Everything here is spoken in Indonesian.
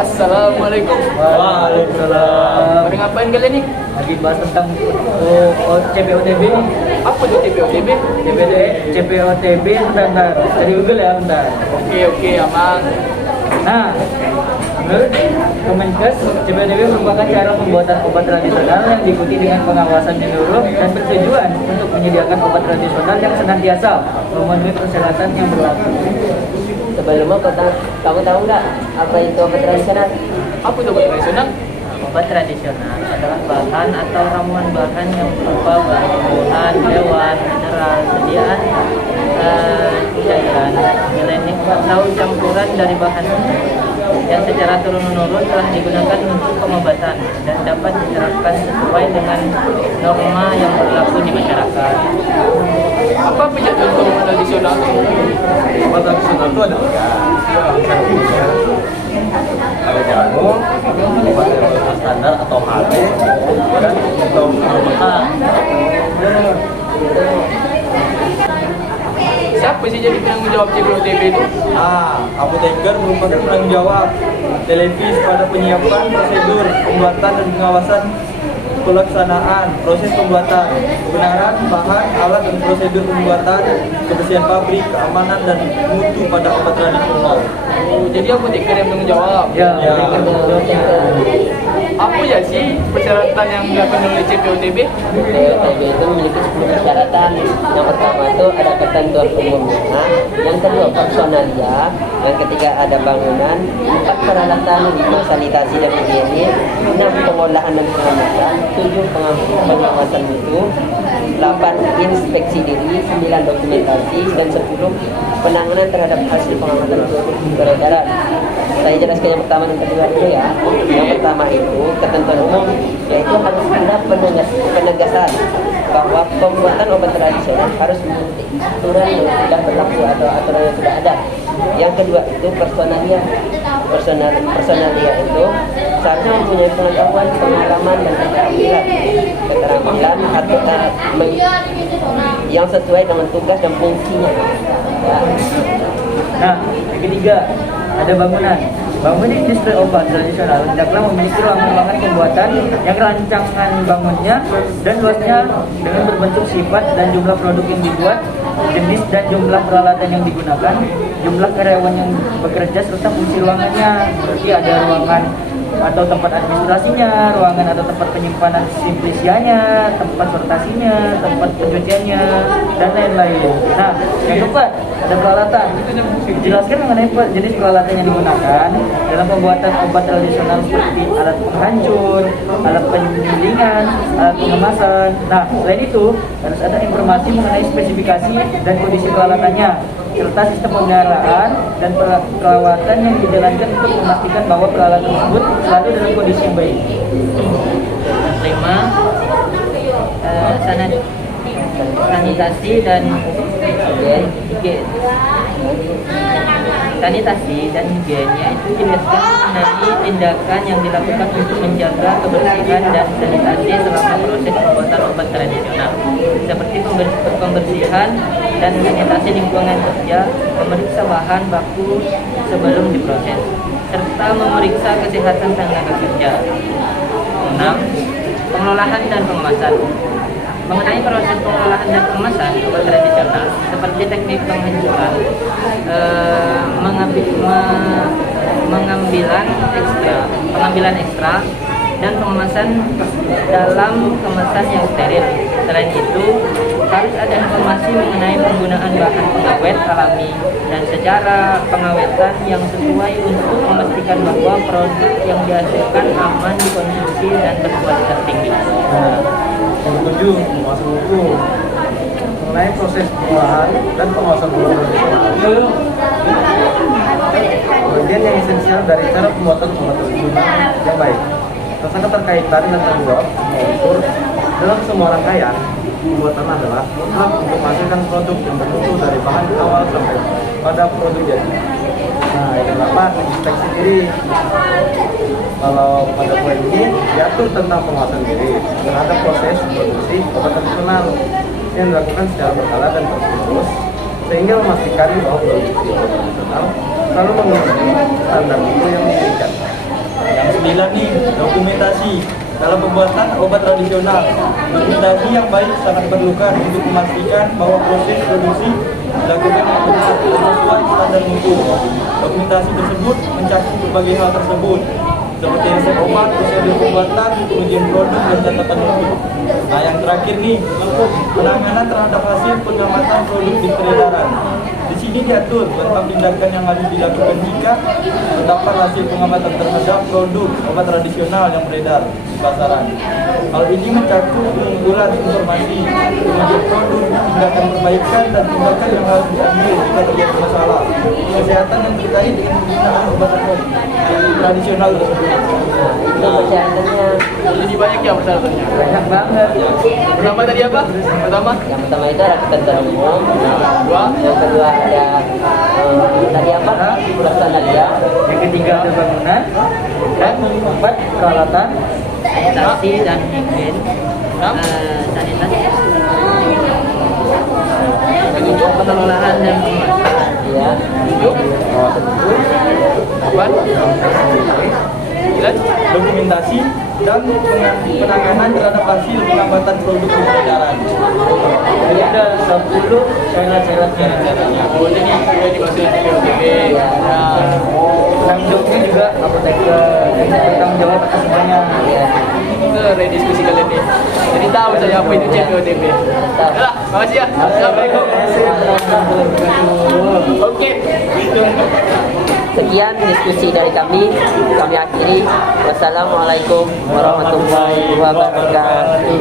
Assalamualaikum. Waalaikumsalam. Pada ngapain kalian nih? Lagi bahas tentang CPOTB nih. Apa tuh TPOTB? CPOTB bentar. Dari Google ya bentar. Oke, aman. Nah, menurut Kemenkes, CPOTB merupakan cara pembuatan obat tradisional yang diikuti dengan pengawasan menyeluruh dan bertujuan untuk menyediakan obat tradisional yang senantiasa memenuhi persyaratan yang berlaku. Sebelumnya kamu tahu nggak apa itu obat tradisional? Apa itu obat tradisional? Obat tradisional adalah bahan atau ramuan bahan yang berupa bahan hewan, mineral, sediaan cairan, milenik atau campuran dari bahan yang secara turun-menurun telah digunakan untuk pengobatan dan dapat diterapkan sesuai dengan norma yang berlaku di masyarakat. Apa saja contoh obat tradisional? Obat tradisional itu ada tiga. Ada jamu, obat standar atau HB, dan untuk pengobatan. Siapa sih jadi penanggung jawab CPOTB itu? Apoteker merupakan penanggung jawab televisi pada penyiapan prosedur pembuatan dan pengawasan pelaksanaan proses pembuatan, kebenaran bahan, alat dan prosedur pembuatan, kebersihan pabrik, keamanan dan mutu pada obat tradisional. Oh, jadi apoteker yang tanggung jawab. Ya. Apa ya sih persyaratan yang dilakukan oleh CPOTB? TPOTB itu memiliki 10 persyaratan. Yang pertama itu ada ketentuan umumnya, yang kedua personalia, yang ketiga ada bangunan, 4 peralatan 5 sanitasi dan higienis, 6 pengolahan dan pengamatan, 7 pengawasan mutu, 8 inspeksi diri, 9 dokumentasi, dan 10 penanganan terhadap hasil pengamatan peredaran. Saya jelaskan yang pertama dan kedua dulu ya. Yang pertama itu ketentuan umum, yaitu harus ada penegasan bahwa pembuatan obat tradisional harus mengikuti aturan yang sudah berlaku atau aturan yang sudah ada. Yang kedua itu personalia itu seharusnya mempunyai pengetahuan, pengalaman dan keterampilan atau yang sesuai dengan tugas dan fungsinya. Ya. Nah, yang ketiga ada bangunan. Bangunan industri obat tradisional hendaklah memiliki ruangan-ruangan pembuatan yang rancangan bangunnya dan luasnya dengan berbentuk sifat dan jumlah produk yang dibuat, jenis dan jumlah peralatan yang digunakan, jumlah karyawan yang bekerja serta fungsi ruangannya. Seperti ada ruangan atau tempat administrasinya, ruangan atau tempat penyimpanan simplisianya, tempat sortasinya, tempat pencuciannya, dan lain-lain. Nah, yang keempat, ada peralatan. Jelaskan mengenai jenis peralatan yang digunakan dalam pembuatan obat tradisional seperti alat penghancur, alat penyulingan, alat pengemasan. Nah, selain itu, harus ada informasi mengenai spesifikasi dan kondisi peralatannya, serta sistem pemeliharaan dan perawatan yang dijalankan untuk memastikan bahwa peralatan tersebut selalu dalam kondisi yang baik. 5. Sanitasi dan higien. Sanitasi dan higiennya itu jelaskan mengenai tindakan yang dilakukan untuk menjaga kebersihan dan sanitasi selama proses pembuatan obat tradisional, seperti pembersihan dan sanitasi lingkungan kerja, memeriksa bahan baku sebelum diproses, serta memeriksa kesehatan tenaga kerja. 6. Pengelolaan dan pengemasan. Mengenai proses pengolahan dan pengemasan obat tradisional seperti teknik penghancuran, pengambilan ekstra dan pengemasan dalam kemasan yang steril. Selain itu, harus ada informasi mengenai penggunaan bahan pengawet alami dan secara pengawetan yang sesuai untuk memastikan bahwa produk yang dihasilkan aman dikonsumsi dan berkualitas tinggi. Yang ketujuh, pengawasan hukum mengenai proses pengolahan dan pengawasan hukum tradisional. Bagian yang esensial dari cara pembuatan obat tradisional yang baik. Rasa keterkaitan dan tanggung jawab mengukur dalam semua rangkaian pembuatan adalah mutlak untuk menghasilkan produk yang bermutu dari bahan awal sampai pada produk jadi. Nah, yang ke-8, inspeksi diri. Kalau pada poin ini diatur tentang pengawasan diri terhadap proses produksi obat tradisional yang dilakukan secara berkala dan terus sehingga memastikan bahwa produksi obat tradisional selalu memenuhi standar mutu yang diinginkan. 9 nih, dokumentasi dalam pembuatan obat tradisional. Dokumentasi yang baik sangat diperlukan untuk memastikan bahwa proses produksi dilakukan dengan benar dan sesuai standar mutu. Dokumentasi tersebut mencakup berbagai hal tersebut, seperti resep obat, prosedur pembuatan, pengujian produk, dan catatan mutu. Nah, yang terakhir nih, penanganan terhadap hasil pengamatan produk di peredaran. Di sini diatur tentang tindakan yang harus dilakukan jika terdapat hasil pengamatan terhadap produk obat tradisional yang beredar di pasaran. Hal ini mencakup pengumpulan informasi, pengujian produk, tindakan perbaikan, dan tindakan yang harus diambil jika terjadi masalah kesehatan yang terkait dengan penggunaan obat tradisional tersebut. Itu persyaratannya. Jadi banyak ya persyaratannya. Banyak banget. Pertama tadi apa? Pertama? Yang pertama itu ada ketentuan umum. Dua? Yang kedua ada tadi apa? Personalia. Yang ketiga ada bangunan. Dan keempat peralatan, sanitasi dan higien. Sanitasi. Ketujuh? Pengelolaan dan penguasaan. Ya. Tujuh? Delapan? Sembilan? Dokumentasi dan penanganan terhadap hasil pengamatan produk di peredaran. Jadi ada 10 syarat-syaratnya. Oh, jadi sudah dimaksud POTB. Nah, Tanggung jawabnya juga apoteker. Jadi bertanggung jawab atas semuanya. Ya. itu rediskusi kalian nih. Jadi tahu saya apa itu CPOTB. Yalah, makasih ya. Assalamualaikum. Oke. Sekian diskusi dari kami akhiri. Wassalamualaikum warahmatullahi wabarakatuh.